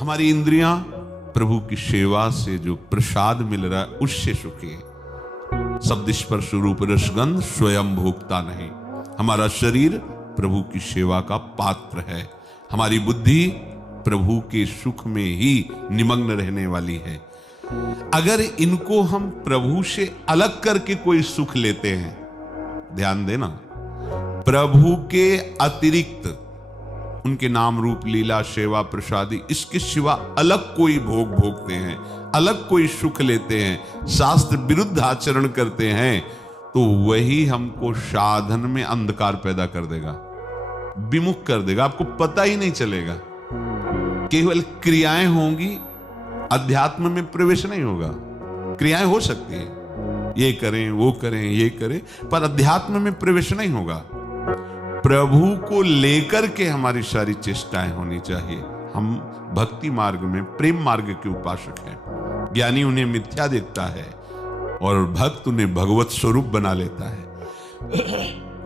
हमारी इंद्रियां प्रभु की सेवा से जो प्रसाद मिल रहा है उससे सुखी है। शब्द स्पर्श रूप रसगंध स्वयं भोगता नहीं। हमारा शरीर प्रभु की सेवा का पात्र है। हमारी बुद्धि प्रभु के सुख में ही निमग्न रहने वाली है। अगर इनको हम प्रभु से अलग करके कोई सुख लेते हैं, ध्यान देना, प्रभु के अतिरिक्त उनके नाम रूप लीला सेवा प्रसादी इसके सिवा अलग कोई भोग भोगते हैं, अलग कोई सुख लेते हैं, शास्त्र विरुद्ध आचरण करते हैं, तो वही हमको साधन में अंधकार पैदा कर देगा, विमुख कर देगा। आपको पता ही नहीं चलेगा। केवल क्रियाएं होंगी, अध्यात्म में प्रवेश नहीं होगा। क्रियाएं हो सकती है, ये करें वो करें ये करें, पर अध्यात्म में प्रवेश नहीं होगा। प्रभु को लेकर के हमारी सारी चेष्टाएं होनी चाहिए। हम भक्ति मार्ग में प्रेम मार्ग के उपासक हैं। ज्ञानी उन्हें मिथ्या देखता है और भक्त उन्हें भगवत स्वरूप बना लेता है।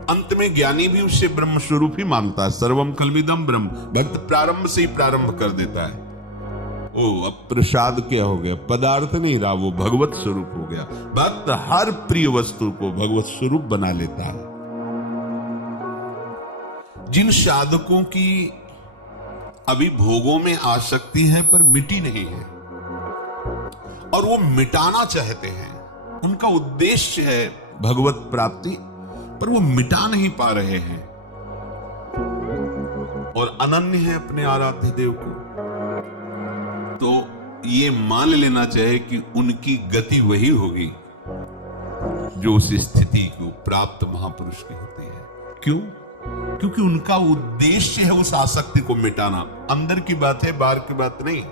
अंत में ज्ञानी भी उससे ब्रह्म स्वरूप ही मानता है। सर्वम खल्विदम ब्रह्म। भक्त प्रारंभ से ही प्रारंभ कर देता है। ओ, अब प्रसाद क्या हो गया? पदार्थ नहीं रहा, वो भगवत स्वरूप हो गया। भक्त हर प्रिय वस्तु को भगवत स्वरूप बना लेता है। जिन साधकों की अभी भोगों में आसक्ति है पर मिटी नहीं है और वो मिटाना चाहते हैं, उनका उद्देश्य है भगवत प्राप्ति, पर वो मिटा नहीं पा रहे हैं और अनन्य है अपने आराध्य देव को, तो ये मान लेना चाहिए कि उनकी गति वही होगी जो उस स्थिति को प्राप्त महापुरुष की होती है। क्यों? क्योंकि उनका उद्देश्य है उस आसक्ति को मिटाना। अंदर की बात है, बाहर की बात नहीं।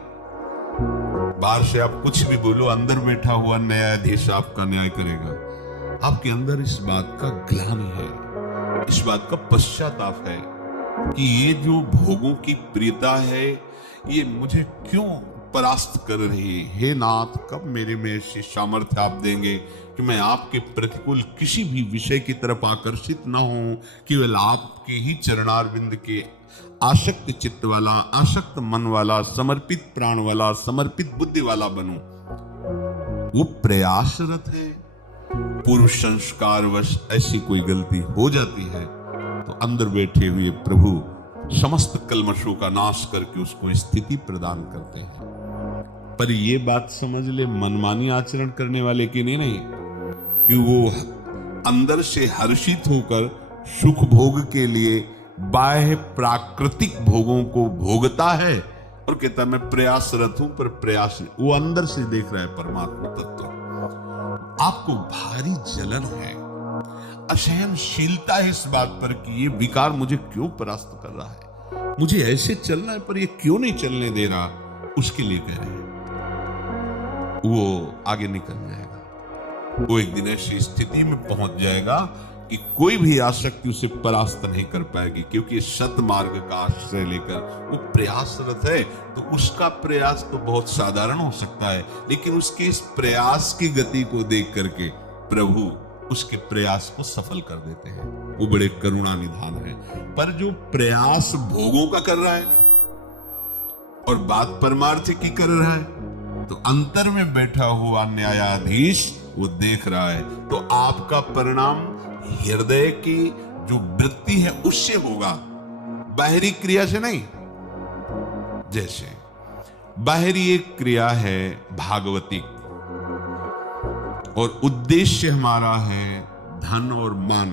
बाहर से आप कुछ भी बोलो, अंदर बैठा हुआ न्यायाधीश आपका न्याय करेगा। आपके अंदर इस बात का ग्लानि है, इस बात का पश्चाताप है कि ये जो भोगों की प्रियता है ये मुझे क्यों परास्त कर रही है। हे नाथ, कब मेरे में ऐसी सामर्थ्य आप देंगे कि मैं आपके प्रतिकूल किसी भी विषय की तरफ आकर्षित न हूं, केवल आपके ही चरणारविंद के आसक्त चित्त वाला, आसक्त मन वाला, समर्पित प्राण वाला, समर्पित बुद्धि वाला बनूं। वो प्रयासरत है। पूर्व संस्कारवश ऐसी कोई गलती हो जाती है तो अंदर बैठे हुए प्रभु समस्त कल्मशों का नाश करके उसको स्थिति प्रदान करते हैं। पर ये बात समझ ले, मनमानी आचरण करने वाले की नहीं कि वो अंदर से हर्षित होकर सुख भोग के लिए बाह्य प्राकृतिक भोगों को भोगता है और कहता मैं प्रयासरत हूं, पर प्रयास वो अंदर से देख रहा है परमात्मा तत्व। आपको भारी जलन है, असहनशीलता है इस बात पर कि ये विकार मुझे क्यों परास्त कर रहा है, मुझे ऐसे चलना है पर ये क्यों नहीं चलने दे रहा, उसके लिए कह रहे हैं। वो आगे निकल जाएगा। वो एक दिन ऐसी स्थिति में पहुंच जाएगा कि कोई भी आसक्ति उसे परास्त नहीं कर पाएगी, क्योंकि सत मार्ग का आश्रय लेकर वो प्रयासरत है। तो उसका प्रयास तो बहुत साधारण हो सकता है, लेकिन उसके इस प्रयास की गति को देख करके प्रभु उसके प्रयास को सफल कर देते हैं। वो बड़े करुणा निधान है। पर जो प्रयास भोगों का कर रहा है और बात परमार्थ की कर रहा है, तो अंतर में बैठा हुआ न्यायाधीश वो देख रहा है। तो आपका परिणाम हृदय की जो वृत्ति है उससे होगा, बाहरी क्रिया से नहीं। जैसे बाहरी एक क्रिया है भागवतिक और उद्देश्य हमारा है धन और मान,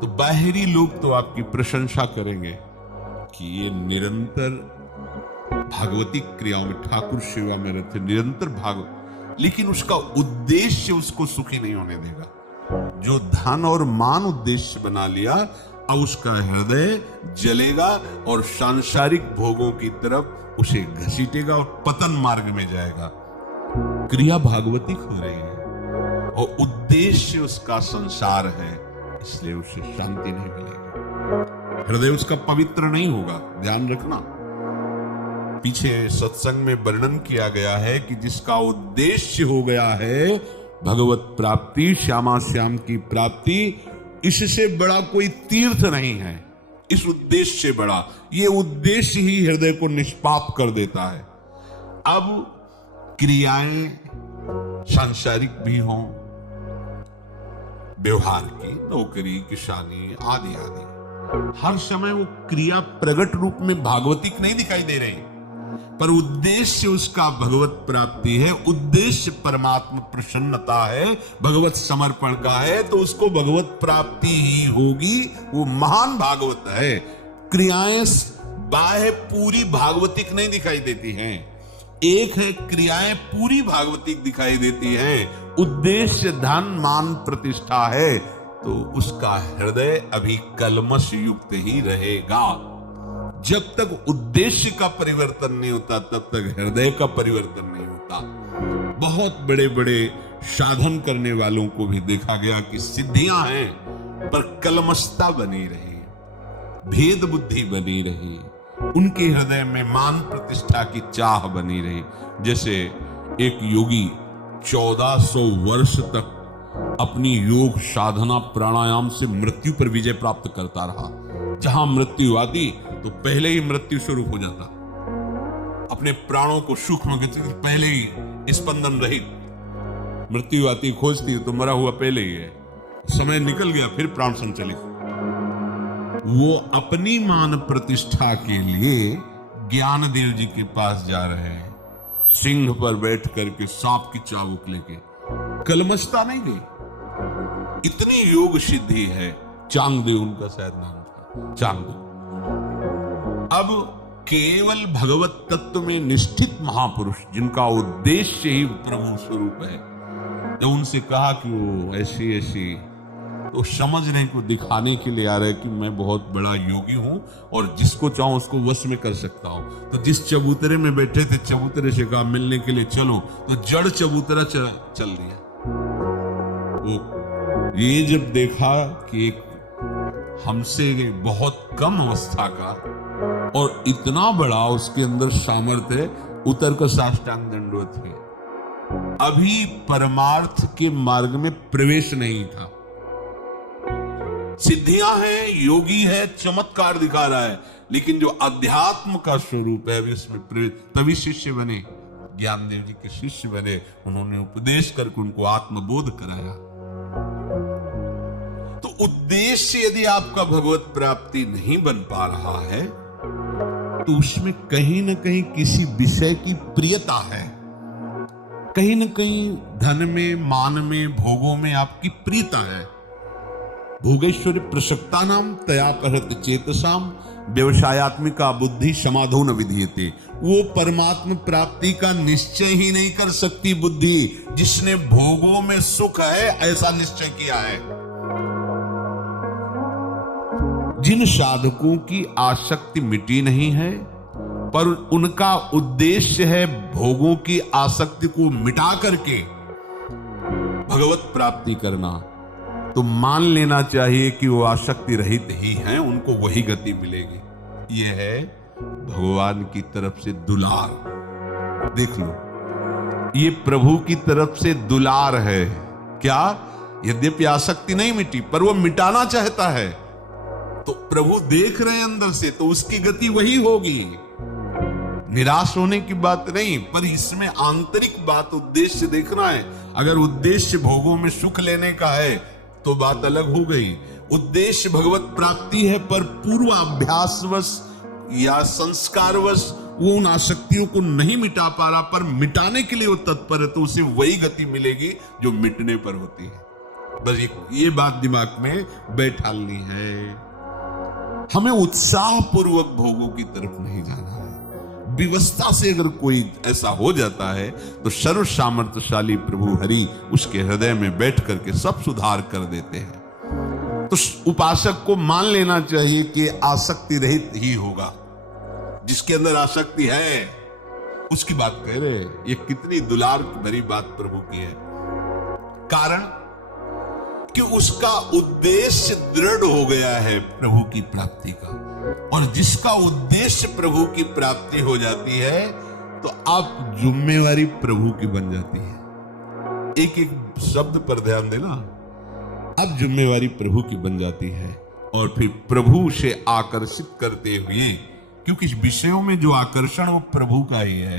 तो बाहरी लोग तो आपकी प्रशंसा करेंगे कि ये निरंतर भागवतिक क्रियाओं में, ठाकुर सेवा में रहते, निरंतर भागवत, लेकिन उसका उद्देश्य उसको सुखी नहीं होने देगा। जो धन और मान उद्देश्य बना लिया, अब उसका हृदय जलेगा और सांसारिक भोगों की तरफ उसे घसीटेगा और पतन मार्ग में जाएगा। क्रिया भागवतिक हो रही है और उद्देश्य उसका संसार है, इसलिए उसे शांति नहीं मिलेगी। हृदय उसका पवित्र नहीं होगा। ध्यान रखना, पीछे सत्संग में वर्णन किया गया है कि जिसका उद्देश्य हो गया है भगवत प्राप्ति, श्यामा श्याम की प्राप्ति, इससे बड़ा कोई तीर्थ नहीं है। इस उद्देश्य से बड़ा। ये उद्देश्य ही हृदय को निष्पाप कर देता है। अब क्रियाएं सांसारिक भी हों, व्यवहार की, नौकरी, किसानी आदि आदि, हर समय वो क्रिया प्रगट रूप में भागवतिक नहीं दिखाई दे रही, पर उद्देश्य उसका भगवत प्राप्ति है, उद्देश्य परमात्मा प्रसन्नता है, भगवत समर्पण का है, तो उसको भगवत प्राप्ति ही होगी। वो महान भागवत है। क्रियाएं बाह्य पूरी भागवतिक नहीं दिखाई देती हैं। एक है क्रियाएं पूरी भागवतिक दिखाई देती हैं, उद्देश्य धन मान प्रतिष्ठा है, तो उसका हृदय अभी कलमश युक्त ही रहेगा। जब तक उद्देश्य का परिवर्तन नहीं होता तब तक हृदय का परिवर्तन नहीं होता। बहुत बड़े बड़े साधन करने वालों को भी देखा गया कि सिद्धियां हैं पर कलमशता बनी रही, भेद बुद्धि बनी रही, उनके हृदय में मान प्रतिष्ठा की चाह बनी रही। जैसे एक योगी 1400 वर्ष तक अपनी योग साधना प्राणायाम से मृत्यु पर विजय प्राप्त करता रहा। जहां मृत्यु आती तो पहले ही मृत्यु स्वरूप हो जाता, अपने प्राणों को सूक्ष्म गति से पहले ही स्पंदन रहित। मृत्यु आती खोजती तो मरा हुआ पहले ही है, समय निकल गया फिर प्राण संचलित। वो अपनी मान प्रतिष्ठा के लिए ज्ञानदेव जी के पास जा रहे हैं, सिंह पर बैठ करके सांप की चाबुक लेके। कलमशता नहीं गई, इतनी योग सिद्धि है। चांगदेव उनका शायद नाम था, चांगदेव। अब केवल भगवत तत्व में निष्ठित महापुरुष जिनका उद्देश्य ही प्रभु स्वरूप है, जब उनसे कहा कि वो ऐसी ऐसी, तो समझने को दिखाने के लिए आ रहे कि मैं बहुत बड़ा योगी हूं और जिसको चाहूं उसको वश में कर सकता हूं। तो जिस चबूतरे में बैठे थे, चबूतरे से कहा मिलने के लिए चलो, तो जड़ चबूतरा चल दिया। वो ये जब देखा कि एक हमसे बहुत कम अवस्था का और इतना बड़ा उसके अंदर सामर्थ्य, उतर कर साष्टांग दंडवत है। अभी परमार्थ के मार्ग में प्रवेश नहीं था। सिद्धियां हैं, योगी है, चमत्कार दिखा रहा है, लेकिन जो अध्यात्म का स्वरूप है अभी उसमें प्रवेश। तभी शिष्य बने, ज्ञानदेव जी के शिष्य बने, उन्होंने उपदेश करके उनको आत्मबोध कराया। तो उद्देश्य यदि आपका भगवत प्राप्ति नहीं बन पा रहा है तो उसमें कहीं ना कहीं किसी विषय की प्रियता है, कहीं ना कहीं धन में, मान में, भोगों में आपकी प्रियता है। भोगेश्वरी प्रसक्ता नाम तया कहत चेतसाम व्यवसायत्मिका बुद्धि समाधो न विधीयते। वो परमात्मा प्राप्ति का निश्चय ही नहीं कर सकती बुद्धि जिसने भोगों में सुख है ऐसा निश्चय किया है। जिन साधकों की आसक्ति मिटी नहीं है पर उनका उद्देश्य है भोगों की आसक्ति को मिटा करके भगवत प्राप्ति करना, तो मान लेना चाहिए कि वो आसक्ति रहित ही हैं, उनको वही गति मिलेगी। ये है भगवान की तरफ से दुलार। देख लो, ये प्रभु की तरफ से दुलार है। क्या? यद्यपि आसक्ति नहीं मिटी पर वो मिटाना चाहता है, तो प्रभु देख रहे हैं अंदर से, तो उसकी गति वही होगी। निराश होने की बात नहीं, पर इसमें आंतरिक बात, उद्देश्य देखना है। अगर उद्देश्य भोगों में सुख लेने का है तो बात अलग हो गई। उद्देश्य भगवत प्राप्ति है पर पूर्वाभ्यासवश या संस्कारवश वो उन आसक्तियों को नहीं मिटा पा रहा, पर मिटाने के लिए वो तत्पर है, तो उसे वही गति मिलेगी जो मिटने पर होती है। बस ये बात दिमाग में बैठालनी है। हमें उत्साह पूर्वक भोगों की तरफ नहीं जाना है। विवस्था से अगर कोई ऐसा हो जाता है तो सर्व सामर्थ्यशाली प्रभु हरि उसके हृदय में बैठ करके सब सुधार कर देते हैं। तो उपासक को मान लेना चाहिए कि आसक्ति रहित ही होगा। जिसके अंदर आसक्ति है उसकी बात कह रहे हैं। ये कितनी दुलार भरी बात प्रभु की है। कारण कि उसका उद्देश्य दृढ़ हो गया है प्रभु की प्राप्ति का, और जिसका उद्देश्य प्रभु की प्राप्ति हो जाती है तो आप जिम्मेवारी प्रभु की बन जाती है। एक एक शब्द पर ध्यान देना। अब जिम्मेवारी प्रभु की बन जाती है। और फिर प्रभु से आकर्षित करते हुए, क्योंकि विषयों में जो आकर्षण वो प्रभु का ही है।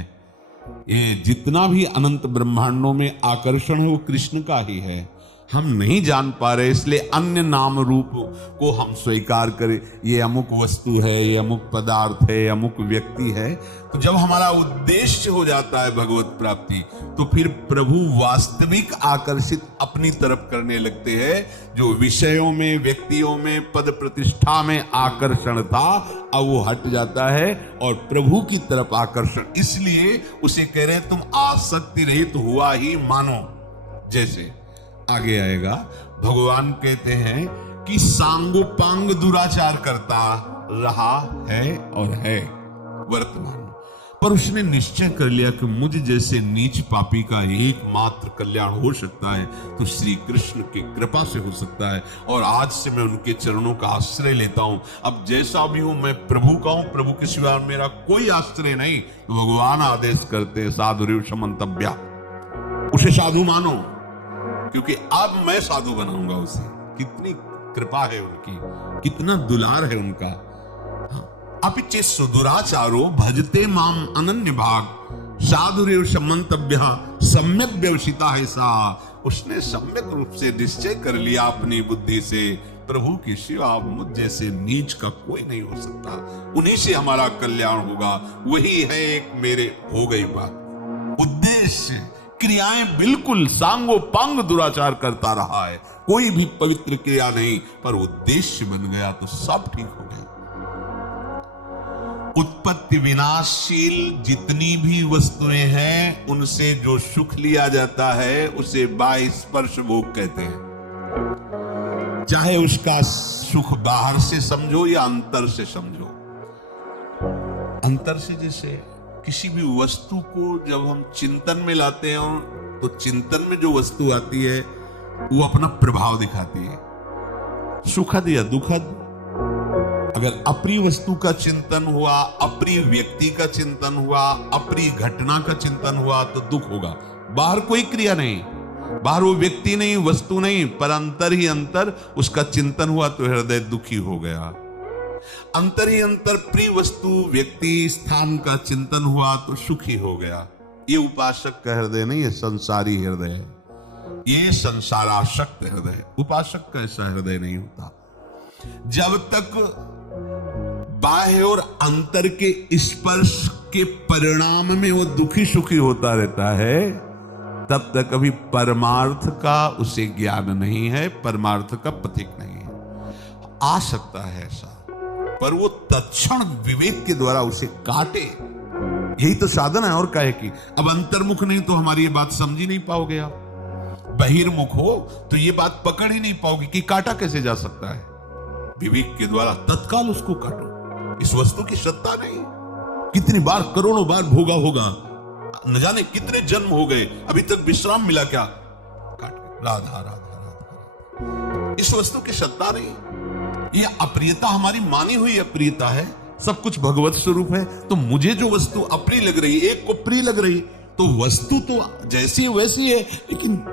ये जितना भी अनंत ब्रह्मांडों में आकर्षण है वो कृष्ण का ही है। हम नहीं जान पा रहे, इसलिए अन्य नाम रूप को हम स्वीकार करें, ये अमुक वस्तु है, ये अमुक पदार्थ है, अमुक व्यक्ति है। तो जब हमारा उद्देश्य हो जाता है भगवत प्राप्ति, तो फिर प्रभु वास्तविक आकर्षित अपनी तरफ करने लगते हैं। जो विषयों में, व्यक्तियों में, पद प्रतिष्ठा में आकर्षण था, अब वो हट जाता है और प्रभु की तरफ आकर्षण। इसलिए उसे कह रहे हैं तुम आसक्ति रहित हुआ ही मानो। जैसे आगे आएगा, भगवान कहते हैं कि सांगोपांग दुराचार करता रहा है और है वर्तमान, पर उसने निश्चय कर लिया कि मुझ जैसे नीच पापी का एकमात्र कल्याण हो सकता है तो श्री कृष्ण की कृपा से हो सकता है, और आज से मैं उनके चरणों का आश्रय लेता हूं। अब जैसा भी हूं मैं प्रभु का हूं, प्रभु के सिवा मेरा कोई आश्रय नहीं। तो भगवान आदेश करते हैं साधुरेव समन्तव्या, उसे साधु मानो, क्योंकि अब मैं साधु बनाऊंगा उसे। कितनी कृपा है उनकी, कितना दुलार है उनका। अपिचे सुदुराचारो भजते माम अनन्य भाग, साधुरेव समन्तव्यः सम्यक व्यवसिता है सा। उसने सम्यक रूप से निश्चय कर लिया अपनी बुद्धि से, प्रभु के सिवा मुझ जैसे नीच का कोई नहीं हो सकता, उन्हीं से हमारा कल्याण होगा। वही है एक मेरे हो गई बात। उद्देश्य, क्रियाएं बिल्कुल सांगोपांग दुराचार करता रहा है, कोई भी पवित्र क्रिया नहीं, पर उद्देश्य बन गया तो सब ठीक हो गया। उत्पत्ति विनाशशील जितनी भी वस्तुएं हैं, उनसे जो सुख लिया जाता है उसे बाह्य स्पर्श भोग कहते हैं। चाहे उसका सुख बाहर से समझो या अंतर से समझो। अंतर से जैसे किसी भी वस्तु को जब हम चिंतन में लाते हैं, तो चिंतन में जो वस्तु आती है वो अपना प्रभाव दिखाती है, सुखद या दुखद। अगर अप्रिय वस्तु का चिंतन हुआ, अप्रिय व्यक्ति का चिंतन हुआ, अप्रिय घटना का चिंतन हुआ तो दुख होगा। बाहर कोई क्रिया नहीं, बाहर वो व्यक्ति नहीं, वस्तु नहीं, पर अंतर ही अंतर उसका चिंतन हुआ तो हृदय दुखी हो गया। अंतर ही अंतर प्रिय वस्तु, व्यक्ति, स्थान का चिंतन हुआ तो सुखी हो गया। ये उपासक का हृदय नहीं, ये संसारी हृदय है, ये संसारासक्त हृदय। उपासक का ऐसा हृदय नहीं होता। जब तक बाह्य और अंतर के स्पर्श के परिणाम में वो दुखी सुखी होता रहता है, तब तक अभी परमार्थ का उसे ज्ञान नहीं है, परमार्थ का प्रतीक नहीं है। आ सकता है ऐसा, पर वो तत्क्षण विवेक के द्वारा उसे काटे, यही तो साधन है। और काहे की अब अंतर्मुख नहीं तो हमारी ये बात समझ ही नहीं पाओगे आप। बहिर्मुख हो तो ये बात पकड़ ही नहीं पाओगे कि काटा कैसे जा सकता है। विवेक के द्वारा तत्काल उसको काटो। इस वस्तु की सत्ता नहीं, कितनी बार, करोड़ों बार भोगा होगा, न जाने कितने जन्म हो गए, अभी तक विश्राम मिला क्या? काट राधा राधा राधा। इस वस्तु की सत्ता नहीं, ये अप्रियता हमारी मानी हुई अप्रियता है। सब कुछ भगवत स्वरूप है, तो मुझे जो वस्तु अप्रिय लग रही है, एक को प्रिय लग रही, तो वस्तु तो जैसी वैसी है, लेकिन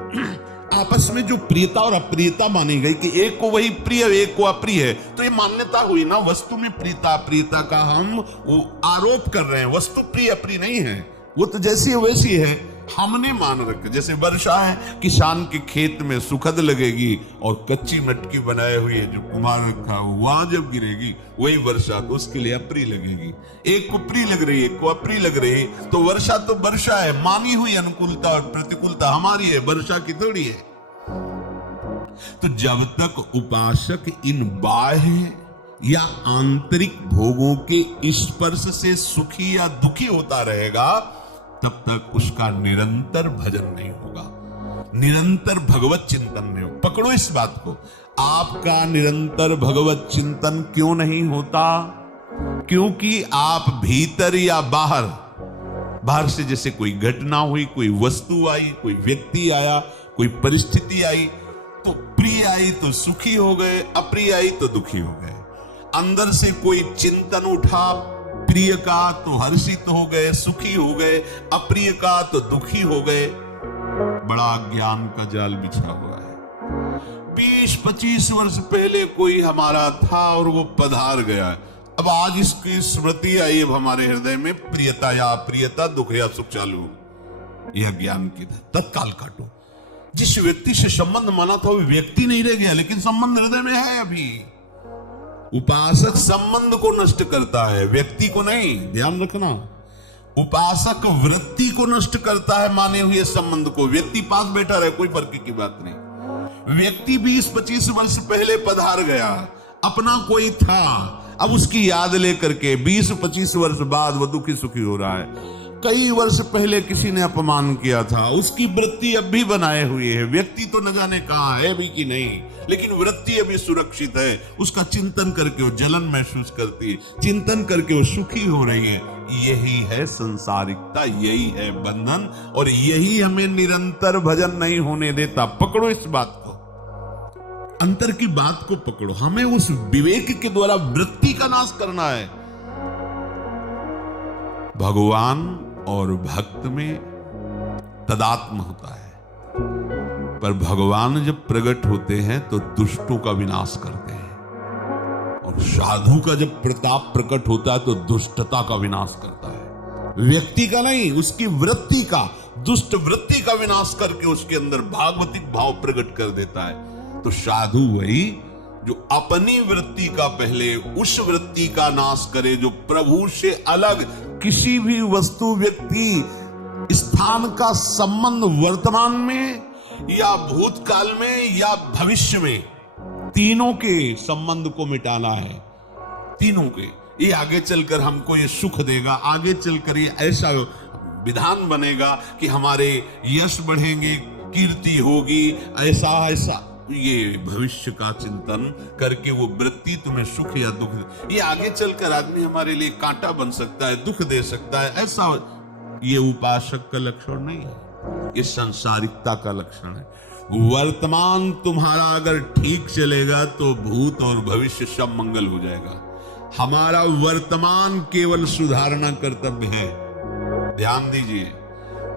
आपस में जो प्रियता और अप्रियता मानी गई कि एक को वही प्रिय, एक को अप्रिय है, तो ये मान्यता हुई ना। वस्तु में प्रियता अप्रियता का हम वो आरोप कर रहे हैं। वस्तु प्रिय अप्रिय नहीं है, वो तो जैसी है वैसी है, हमने मान रखा। जैसे वर्षा है, किसान के खेत में सुखद लगेगी, और कच्ची मटकी बनाए हुई है जो कुम्हार रखा है, वहां जब गिरेगी वही वर्षा तो उसके लिए अप्रिय लगेगी। एक को प्रिय लग रही है, एक को अप्रिय लग रही है, तो वर्षा तो वर्षा है, मानी हुई अनुकूलता और प्रतिकूलता हमारी है, वर्षा की थोड़ी है। तो जब तक उपासक इन बाह्य या आंतरिक भोगों के स्पर्श से सुखी या दुखी होता रहेगा, तब तक उसका निरंतर भजन नहीं होगा, निरंतर भगवत चिंतन नहीं होगा। पकड़ो इस बात को, आपका निरंतर भगवत चिंतन क्यों नहीं होता? क्योंकि आप भीतर या बाहर से जैसे कोई घटना हुई, कोई वस्तु आई, कोई व्यक्ति आया, कोई परिस्थिति आई, तो प्रिय आई तो सुखी हो गए, अप्रिय आई तो दुखी हो गए। अंदर से कोई चिंतन उठा, प्रिय का तो हर्षित हो गए, सुखी हो गए, अप्रिय का तो दुखी हो गए। बड़ा ज्ञान का जाल बिछा हुआ है। 20-25 वर्ष पहले कोई हमारा था और वो पधार गया। अब आज इसकी स्मृति आई, अब हमारे हृदय में प्रियता या अप्रियता, दुख या सुख चालू। यह ज्ञान की तत्काल काटो। जिस व्यक्ति से संबंध माना था वो व्यक्ति नहीं रह गया, लेकिन संबंध हृदय में है अभी। उपासक संबंध को नष्ट करता है, व्यक्ति को नहीं, ध्यान रखना। उपासक वृत्ति को नष्ट करता है, माने हुए संबंध को। व्यक्ति पास बैठा रहे, कोई फर्क की बात नहीं। व्यक्ति 20-25 वर्ष पहले पधार गया, अपना कोई था, अब उसकी याद लेकर के 20-25 वर्ष बाद वो दुखी सुखी हो रहा है। कई वर्ष पहले किसी ने अपमान किया था, उसकी वृत्ति अब भी बनाए हुई है। व्यक्ति तो न जाने कहां है भी कि नहीं, लेकिन वृत्ति अभी सुरक्षित है। उसका चिंतन करके वो जलन महसूस करती है, चिंतन करके वो सुखी हो रही है। यही है संसारिकता, यही है बंधन, और यही हमें निरंतर भजन नहीं होने देता। पकड़ो इस बात को, अंतर की बात को पकड़ो। हमें उस विवेक के द्वारा वृत्ति का नाश करना है। भगवान और भक्त में तदात्म होता है, पर भगवान जब प्रकट होते हैं तो दुष्टों का विनाश करते हैं, और साधु का जब प्रताप प्रकट होता है तो दुष्टता का विनाश करता है। व्यक्ति का नहीं, उसकी वृत्ति का, दुष्ट वृत्ति का विनाश करके उसके अंदर भागवतिक भाव प्रकट कर देता है। तो साधु वही जो अपनी वृत्ति का पहले उस वृत्ति का नाश करे जो प्रभु से अलग किसी भी वस्तु, व्यक्ति, स्थान का संबंध वर्तमान में या भूतकाल में या भविष्य में, तीनों के संबंध को मिटाना है। तीनों के, ये आगे चलकर हमको ये सुख देगा, आगे चलकर ये ऐसा विधान बनेगा कि हमारे यश बढ़ेंगे, कीर्ति होगी, ऐसा ऐसा। ये भविष्य का चिंतन करके वो वृत्ति तुम्हें सुख या दुख, ये आगे चलकर आदमी हमारे लिए कांटा बन सकता है, दुख दे सकता है, ऐसा। ये उपासक का लक्षण नहीं है, ये संसारिकता का लक्षण है। वर्तमान तुम्हारा अगर ठीक चलेगा तो भूत और भविष्य सब मंगल हो जाएगा। हमारा वर्तमान केवल सुधारना कर्तव्य है, ध्यान दीजिए।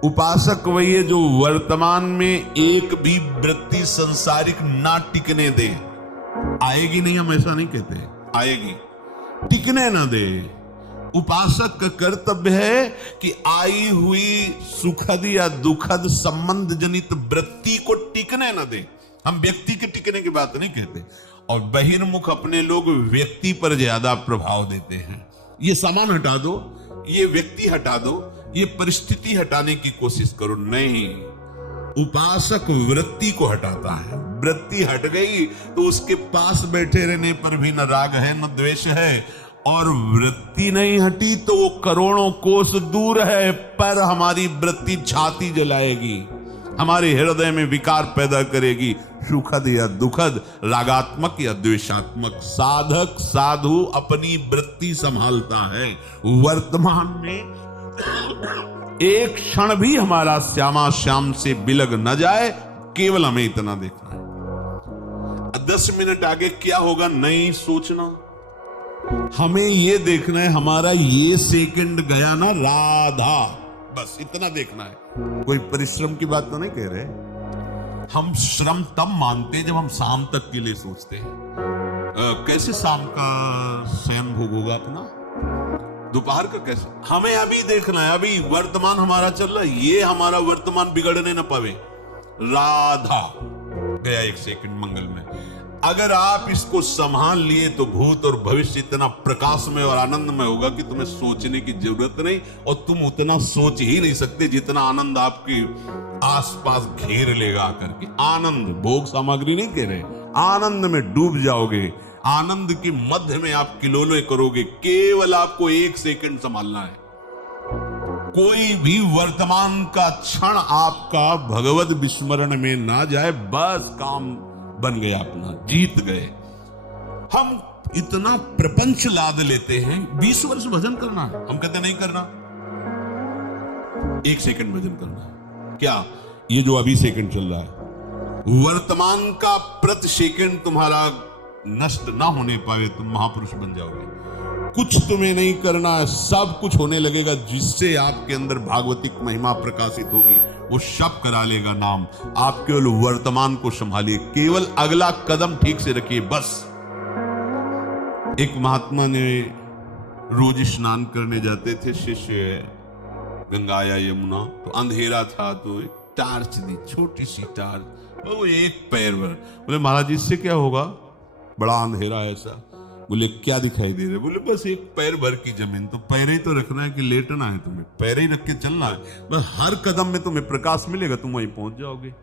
उपासक वही है जो वर्तमान में एक भी वृत्ति संसारिक ना टिकने दे। आएगी नहीं, हम ऐसा नहीं कहते, आएगी, टिकने ना दे। उपासक का कर्तव्य है कि आई हुई सुखद या दुखद संबंध जनित वृत्ति को टिकने ना दे। हम व्यक्ति के टिकने की बात नहीं कहते। और बहिर्मुख अपने लोग व्यक्ति पर ज्यादा प्रभाव देते हैं। ये सामान हटा दो, ये व्यक्ति हटा दो, ये परिस्थिति हटाने की कोशिश करो, नहीं। उपासक वृत्ति को हटाता है। वृत्ति हट गई तो उसके पास बैठे रहने पर भी न राग है न द्वेष है, और वृत्ति नहीं हटी तो वो करोड़ों कोस दूर है, पर हमारी वृत्ति छाती जलाएगी, हमारे हृदय में विकार पैदा करेगी, सुखद या दुखद, रागात्मक या द्वेषात्मक। साधक साधु अपनी वृत्ति संभालता है। वर्तमान में एक क्षण भी हमारा श्यामा श्याम से बिलग न जाए, केवल हमें इतना देखना है। 10 मिनट आगे क्या होगा नहीं सोचना, हमें ये देखना है हमारा ये सेकंड गया ना राधा, बस इतना देखना है। कोई परिश्रम की बात तो नहीं कह रहे। हम श्रम तब मानते जब हम शाम तक के लिए सोचते हैं। कैसे शाम का शयन भोग होगा अपना, दोपहर का कैसे, हमें अभी देखना है। अभी वर्तमान हमारा चल रहा है, ये हमारा वर्तमान बिगड़ने न पावे। राधा गया एक सेकंड मंगल में। अगर आप इसको संभाल लिए तो भूत और भविष्य इतना प्रकाशमय और आनंदमय होगा कि तुम्हें सोचने की जरूरत नहीं, और तुम उतना सोच ही नहीं सकते जितना आनंद आपके आसपास घेर लेगा आकर के। आनंद, भोग सामग्री नहीं कह रहे, आनंद में डूब जाओगे। आनंद के मध्य में आप किलोले करोगे। केवल आपको एक सेकंड संभालना है। कोई भी वर्तमान का क्षण आपका भगवत विस्मरण में ना जाए, बस काम बन गया, अपना जीत गए। हम इतना प्रपंच लाद लेते हैं। 20 वर्ष भजन करना है, हम कहते नहीं करना, 1 सेकंड भजन करना है। क्या ये जो अभी सेकंड चल रहा है, वर्तमान का प्रति सेकंड तुम्हारा नष्ट ना होने पाए, तुम महापुरुष बन जाओगे। कुछ तुम्हें नहीं करना है, सब कुछ होने लगेगा जिससे आपके अंदर भागवतिक महिमा प्रकाशित होगी। वो सब करा लेगा नाम। आप केवल वर्तमान को संभालिए, केवल अगला कदम ठीक से रखिए बस। एक महात्मा ने रोज स्नान करने जाते थे शिष्य गंगा या यमुना, तो अंधेरा था तो एक टार्च दी, छोटी सी टार्च, वो एक पैर भर। बोले महाराज इससे क्या होगा, बड़ा अंधेरा है ऐसा। बोले क्या दिखाई दे रहा है? बोले बस एक पैर भर की जमीन। तो पैर ही तो रखना है कि लेटना है तुम्हें? पैर ही रख के चलना है, बस हर कदम में तुम्हें प्रकाश मिलेगा, तुम वहीं पहुंच जाओगे।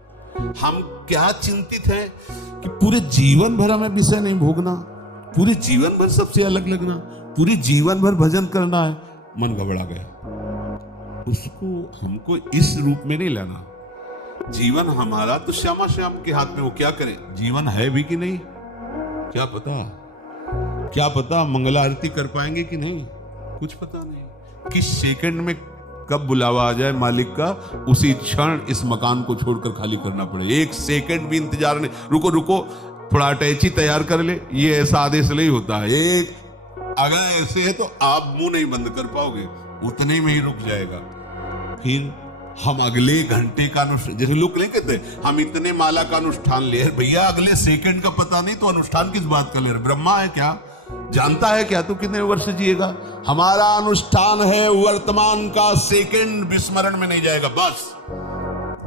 हम क्या चिंतित हैं कि पूरे जीवन भर हमें विषय नहीं भोगना, पूरे जीवन भर सबसे अलग लगना, पूरे जीवन भर भजन करना है। मन घबरा गया। उसको हमको इस रूप में नहीं लेना। जीवन हमारा तो श्यामा श्याम के हाथ में, वो क्या करे। जीवन है भी कि नहीं क्या पता, क्या पता मंगला आरती कर पाएंगे कि नहीं, कुछ पता नहीं। किस सेकंड में कब बुलावा आ जाए मालिक का, उसी क्षण इस मकान को छोड़कर खाली करना पड़े। एक सेकंड भी इंतजार नहीं। रुको रुको, थोड़ा अटैची तैयार कर ले, ये ऐसा आदेश नहीं होता है। एक अगर ऐसे है तो आप मुंह नहीं बंद कर पाओगे, उतने में ही रुक जाएगा। फिर हम अगले घंटे का अनुष्ठान, जैसे लोग नहीं कहते हम इतने माला का अनुष्ठान ले, भैया अगले सेकंड का पता नहीं तो अनुष्ठान किस बात का ले रहे? ब्रह्मा है क्या, जानता है क्या तू कितने वर्ष जिएगा? हमारा अनुष्ठान है वर्तमान का, सेकंड विस्मरण में नहीं जाएगा बस।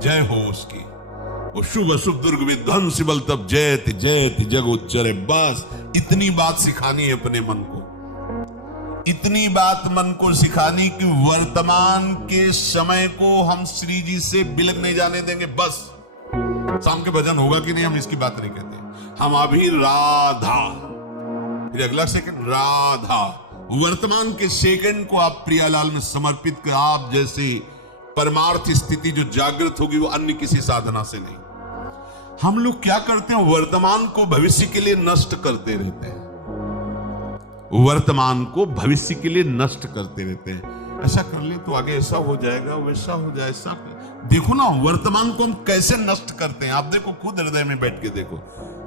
जय हो उसकी, वो शुभ शुभ दुर्ग विध्वंस बल तब जयत जयत जगोच्चरे। बस इतनी बात सिखानी है अपने मन को, इतनी बात मन को सिखानी कि वर्तमान के समय को हम श्री जी से बिलक नहीं जाने देंगे। बस शाम के भजन होगा कि नहीं हम इसकी बात नहीं कहते। हम अभी राधा, फिर अगला सेकंड राधा। वर्तमान के सेकंड को आप प्रियालाल में समर्पित कर, आप जैसी परमार्थ स्थिति जो जागृत होगी वो अन्य किसी साधना से नहीं। हम लोग क्या करते हैं, वर्तमान को भविष्य के लिए नष्ट करते रहते हैं, वर्तमान को भविष्य के लिए नष्ट करते रहते हैं। ऐसा कर ले तो आगे ऐसा हो जाएगा, वैसा हो जाए, ऐसा। देखो ना वर्तमान को हम कैसे नष्ट करते हैं। आप देखो खुद हृदय में बैठ के देखो,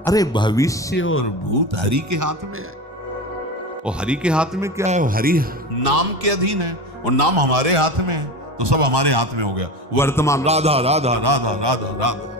अरे भविष्य और भूत हरि के हाथ में है। और हरि के हाथ में क्या है, हरि नाम के अधीन है और नाम हमारे हाथ में है, तो सब हमारे हाथ में हो गया। वर्तमान राधा राधा राधा राधा राधा।